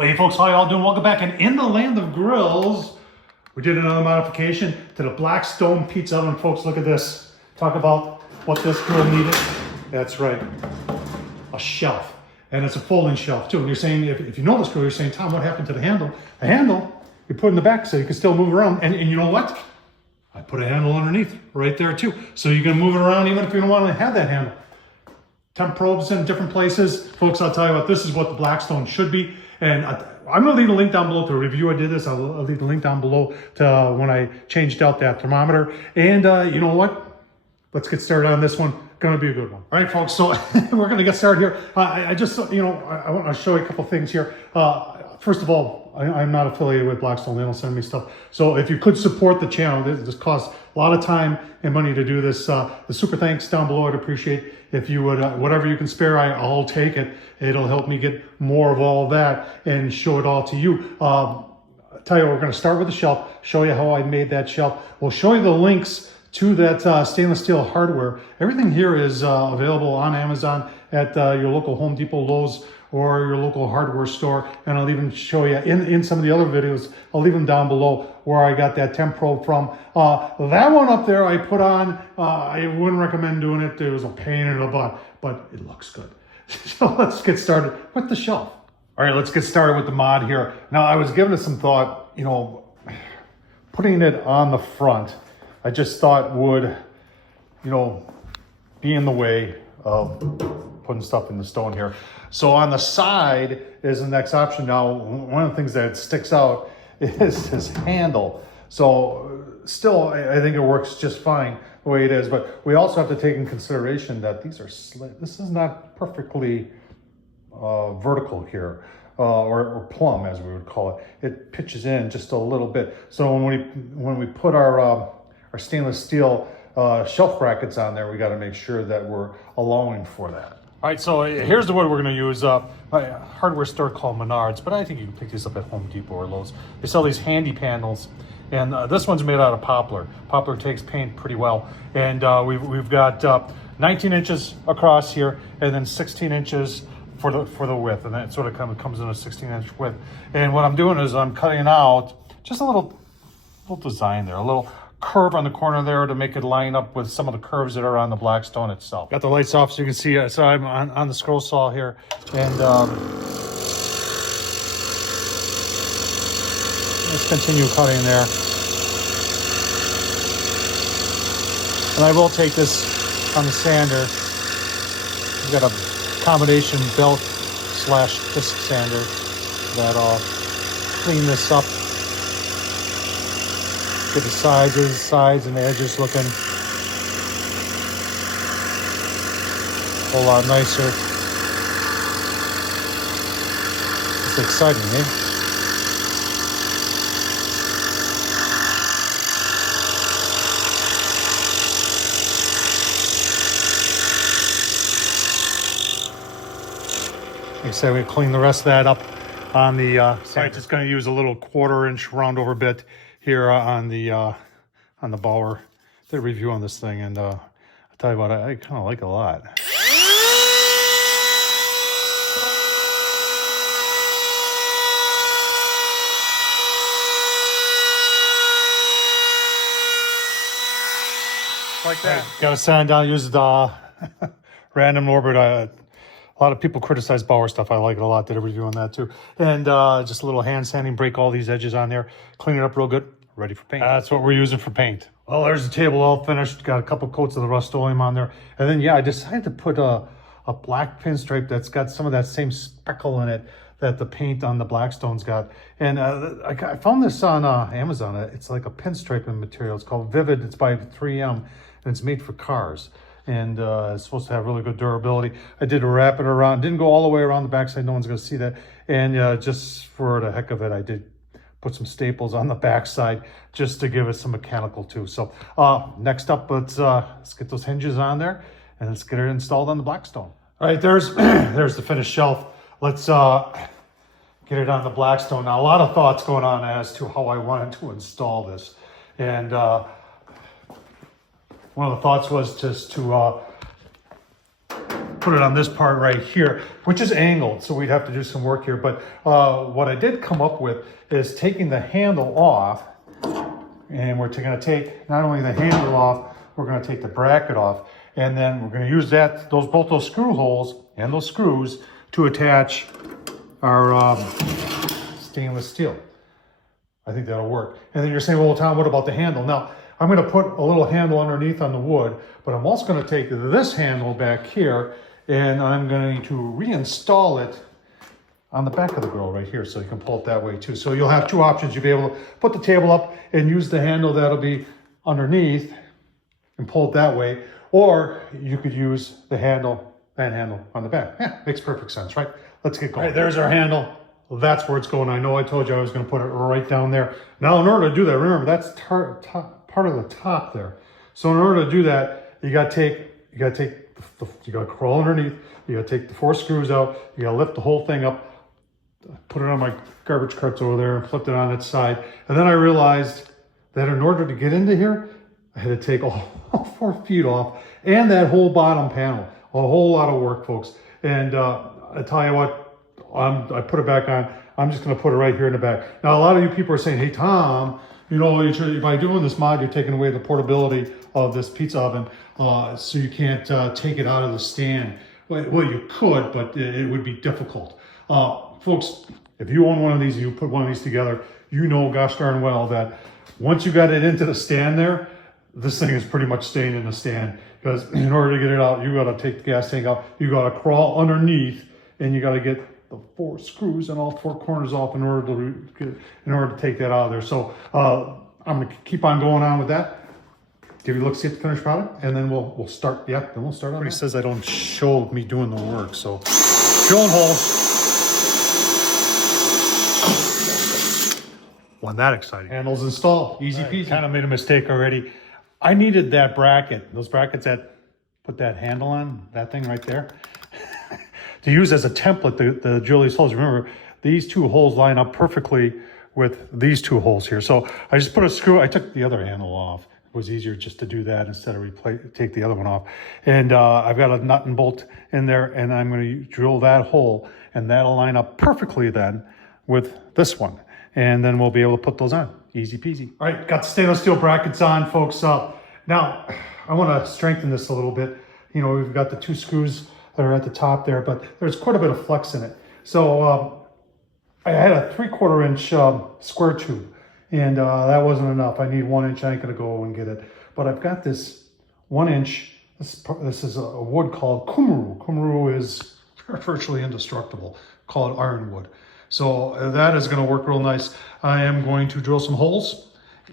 Well, hey folks, how y'all doing? Welcome back. And in the land of grills, we did another modification to the Blackstone pizza oven. Folks, look at this. Talk about what this grill needed. That's right, a shelf. And it's a folding shelf too. And you're saying, if you know this grill, you're saying, Tom, what happened to the handle? The handle, you put in the back so you can still move around. And you know what? I put a handle underneath right there too. So you can move it around even if you don't want to have that handle. Temp probes in different places. Folks, I'll tell you what, this is what the Blackstone should be. And I'm going to leave a link down below to a review I did this. I'll leave the link down below to when I changed out that thermometer. And you know what? Let's get started on this one. Going to be a good one. All right, folks. So we're going to get started here. I just, I want to show you a couple things here. First of all, I'm not affiliated with Blackstone. They don't send me stuff. So if you could support the channel, this costs a lot of time and money to do this. The super thanks down below, I'd appreciate if you would, whatever you can spare, I'll take it. It'll help me get more of all that and show it all to you. I'll tell you, we're going to start with the shelf, show you how I made that shelf. We'll show you the links to that stainless steel hardware. Everything here is available on Amazon at your local Home Depot, Lowe's, or your local hardware store. And I'll even show you in some of the other videos, I'll leave them down below where I got that temp probe from. That one up there I put on, I wouldn't recommend doing it. It was a pain in the butt, but it looks good. So let's get started with the shelf. All right, let's get started with the mod here. Now I was giving it some thought, putting it on the front, I just thought would, be in the way of putting stuff in the stone here. So on the side is the next option. Now, one of the things that sticks out is this handle. So still, I think it works just fine the way it is, but we also have to take in consideration that these are slit. This is not perfectly vertical here, or plumb as we would call it. It pitches in just a little bit. So when we put our stainless steel shelf brackets on there, we got to make sure that we're allowing for that. All right, so here's the wood we're going to use. A hardware store called Menards, but I think you can pick these up at Home Depot or Lowe's. They sell these handy panels, and this one's made out of poplar. Poplar takes paint pretty well, and we've got 19 inches across here, and then 16 inches for the width, and that sort of comes in a 16-inch width. And what I'm doing is I'm cutting out just a little design there, a little curve on the corner there to make it line up with some of the curves that are on the Blackstone itself. Got the lights off so you can see. So I'm on the scroll saw here, and let's continue cutting there. And I will take this on the sander. We've got a combination belt / disc sander that I'll clean this up. Get the sides and the edges looking a whole lot nicer. It's exciting, eh? Like I said, we clean the rest of that up on the side. Just going to use a little 1/4-inch round over bit here on the Bauer. Did a review on this thing, and I'll tell you what, I kind of like it a lot. Like that. Got to sand down, use the random orbit. A lot of people criticize Bauer stuff. I like it a lot. Did a review on that too. And just a little hand sanding, break all these edges on there, clean it up real good, ready for paint. That's what we're using for paint. Well, there's the table all finished. Got a couple coats of the Rust-Oleum on there. And then, yeah, I decided to put a black pinstripe that's got some of that same speckle in it that the paint on the Blackstone's got. And I found this on Amazon. It's like a pinstriping material. It's called Vivid. It's by 3M, and it's made for cars. And it's supposed to have really good durability. I did wrap it around, didn't go all the way around the backside, no one's gonna see that. And just for the heck of it, I did put some staples on the backside just to give it some mechanical too. So next up, let's get those hinges on there and let's get it installed on the Blackstone. All right, there's the finished shelf. Let's get it on the Blackstone. Now, a lot of thoughts going on as to how I wanted to install this. And one of the thoughts was just to put it on this part right here, which is angled, so we'd have to do some work here. But what I did come up with is taking the handle off, and we're going to take not only the handle off, we're going to take the bracket off, and then we're going to use both those screw holes and those screws to attach our stainless steel. I think that'll work. And then you're saying, well, Tom, what about the handle? Now, I'm going to put a little handle underneath on the wood, but I'm also going to take this handle back here, and I'm going to reinstall it on the back of the grill right here, so you can pull it that way too. So you'll have two options. You'll be able to put the table up and use the handle that'll be underneath and pull it that way, or you could use the handle on the back. Yeah, makes perfect sense, right? Let's get going. All right, there's our handle. Well, that's where it's going. I know I told you I was going to put it right down there. Now, in order to do that, remember that's part of the top there. So in order to do that, you got to crawl underneath. You got to take the 4 screws out. You got to lift the whole thing up, put it on my garbage carts over there, and flipped it on its side. And then I realized that in order to get into here, I had to take all 4 feet off and that whole bottom panel. A whole lot of work, folks. And I tell you what, I put it back on. I'm just going to put it right here in the back. Now, a lot of you people are saying, hey, Tom, you know, by doing this mod, you're taking away the portability of this pizza oven, so you can't take it out of the stand. Well, you could, but it would be difficult. Folks, if you own one of these, you put one of these together, you know gosh darn well that once you got it into the stand there, this thing is pretty much staying in the stand, because in order to get it out, you got to take the gas tank out, you got to crawl underneath, and you got to get the 4 screws and all 4 corners off in order to take that out of there. So I'm going to keep on going on with that. Give you a look, see at the finished product, and then we'll start. Yeah, then we'll start on. He says I don't show me doing the work, so drilling hole. Wasn't that exciting? Handles installed, easy peasy. Kind of made a mistake already. I needed that bracket, those brackets that put that handle on, that thing right there, to use as a template, the drill these holes. Remember, these 2 holes line up perfectly with these 2 holes here. So I just put a screw, I took the other handle off. It was easier just to do that instead of take the other one off. And I've got a nut and bolt in there, and I'm going to drill that hole, and that'll line up perfectly then with this one. And then we'll be able to put those on. Easy peasy. All right, got the stainless steel brackets on, folks. Now, I want to strengthen this a little bit. You know, we've got the 2 screws that are at the top there, but there's quite a bit of flex in it. So I had a 3/4 inch square tube, and that wasn't enough. I need 1 inch. I ain't gonna go and get it. But I've got this 1 inch, this is a wood called kumru. Kumru is virtually indestructible. Call it ironwood. So that is gonna work real nice. I am going to drill some holes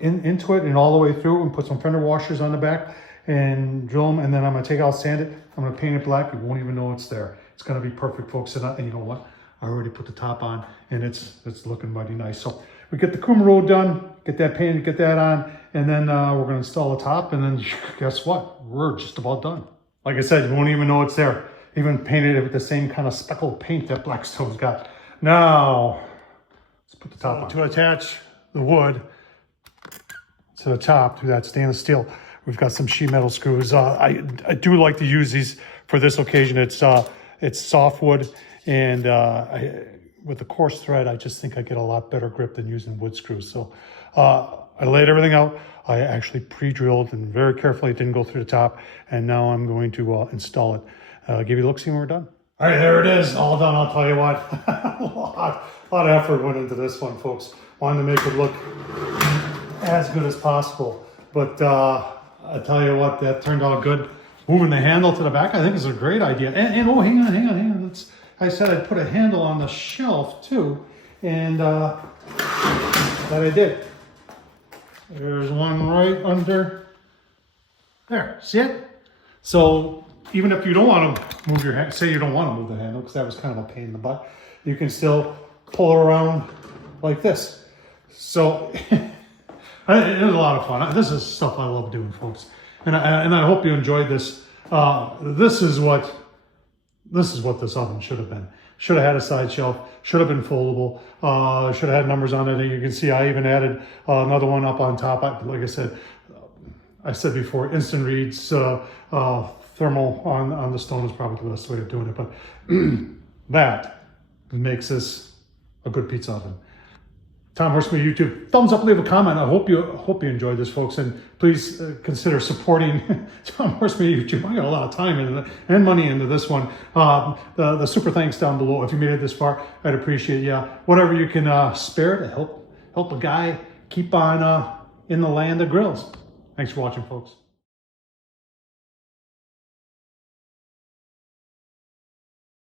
into it and all the way through, and put some fender washers on the back and drill them, and then I'm going to take out, sand it, I'm going to paint it black. You won't even know it's there. It's going to be perfect, folks. And you know what? I already put the top on, and it's looking mighty nice. So we get the Kumaro done, get that painted, get that on, and then we're going to install the top, and then guess what? We're just about done. Like I said, you won't even know it's there. Even painted it with the same kind of speckled paint that Blackstone's got. Now, let's put the top on. To attach the wood to the top, to that stainless steel, we've got some sheet metal screws. I do like to use these for this occasion. It's softwood, and with the coarse thread, I just think I get a lot better grip than using wood screws. So I laid everything out. I actually pre-drilled and very carefully, it didn't go through the top. And now I'm going to install it. Give you a look, see when we're done. All right, there it is, all done. I'll tell you what, a lot of effort went into this one, folks. Wanted to make it look as good as possible. But I tell you what, that turned out good. Moving the handle to the back, I think is a great idea. And oh, hang on. I said I'd put a handle on the shelf too, and that I did. There's one right under there. See it? So even if you don't want to move your hand, say you don't want to move the handle, because that was kind of a pain in the butt, you can still pull it around like this. So it was a lot of fun. This is stuff I love doing, folks, and I hope you enjoyed this. This is what this oven should have been. Should have had a side shelf. Should have been foldable. Should have had numbers on it. And you can see I even added another one up on top. Like I said before, instant reads, thermal on the stone is probably the best way of doing it. But that makes this a good pizza oven. Tom Horsman YouTube, thumbs up, leave a comment. I hope you enjoyed this, folks, and please consider supporting Tom Horsman YouTube. I got a lot of time into and money into this one. The super thanks down below. If you made it this far, I'd appreciate whatever you can spare to help a guy keep on in the land of grills. Thanks for watching, folks.